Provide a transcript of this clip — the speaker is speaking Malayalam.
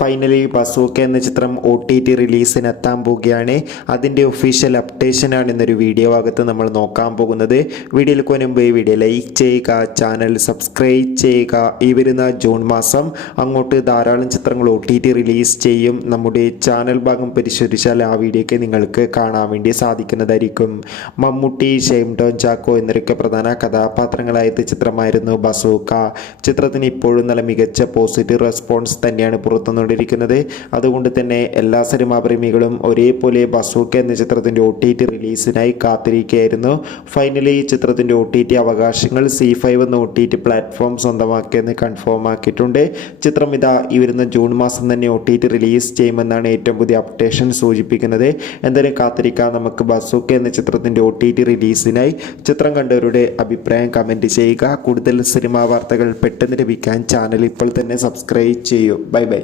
ഫൈനലി ബസൂക്ക എന്ന ചിത്രം OTT റിലീസിനെത്താൻ പോവുകയാണ്. അതിൻ്റെ ഒഫീഷ്യൽ അപ്ഡേഷനാണ് ഇന്നൊരു വീഡിയോ ഭാഗത്ത് നമ്മൾ നോക്കാൻ പോകുന്നത്. വീഡിയോയിലേക്ക് മുൻപ് ഈ വീഡിയോ ലൈക്ക് ചെയ്യുക, ചാനൽ സബ്സ്ക്രൈബ് ചെയ്യുക. ഈ വരുന്ന ജൂൺ മാസം അങ്ങോട്ട് ധാരാളം ചിത്രങ്ങൾ OTT റിലീസ് ചെയ്യും. നമ്മുടെ ചാനൽ ഭാഗം പരിശോധിച്ചാൽ ആ വീഡിയോയ്ക്ക് നിങ്ങൾക്ക് കാണാൻ വേണ്ടി സാധിക്കുന്നതായിരിക്കും. മമ്മൂട്ടി, ഷെയ്ൻ ടോം ചാക്കോ എന്നൊക്കെ പ്രധാന കഥാപാത്രങ്ങളായ ചിത്രമായിരുന്നു ബസൂക്ക. ചിത്രത്തിന് ഇപ്പോഴും നല്ല മികച്ച പോസിറ്റീവ് റെസ്പോൺസ് തന്നെയാണ് പുറത്തുകൊണ്ടിരിക്കുന്നത്. അതുകൊണ്ട് തന്നെ എല്ലാ സിനിമാ പ്രേമികളും ഒരേപോലെ ബസൂക്ക എന്ന ചിത്രത്തിൻ്റെ OTT റിലീസിനായി കാത്തിരിക്കുകയായിരുന്നു. ഫൈനലി ഈ ചിത്രത്തിൻ്റെ OTT അവകാശങ്ങൾ C5 എന്ന OTT പ്ലാറ്റ്ഫോം സ്വന്തമാക്കിയെന്ന് കൺഫേം ആക്കിയിട്ടുണ്ട്. ചിത്രം ഈ വരുന്ന ജൂൺ മാസം തന്നെ OTT റിലീസ് ചെയ്യുമെന്നാണ് ഏറ്റവും പുതിയ അപ്ഡേഷൻ സൂചിപ്പിക്കുന്നത്. എന്തായാലും കാത്തിരിക്കാം നമുക്ക് ബസൂക്ക എന്ന ചിത്രത്തിൻ്റെ OTT റിലീസിനായി. ചിത്രം കണ്ടവരുടെ അഭിപ്രായം കമൻറ്റ് ചെയ്യുക. കൂടുതൽ സിനിമാ വാർത്തകൾ പെട്ടെന്ന് ലഭിക്കാൻ ചാനൽ ഇപ്പോൾ തന്നെ സബ്സ്ക്രൈബ് ചെയ്യൂ. Bye bye.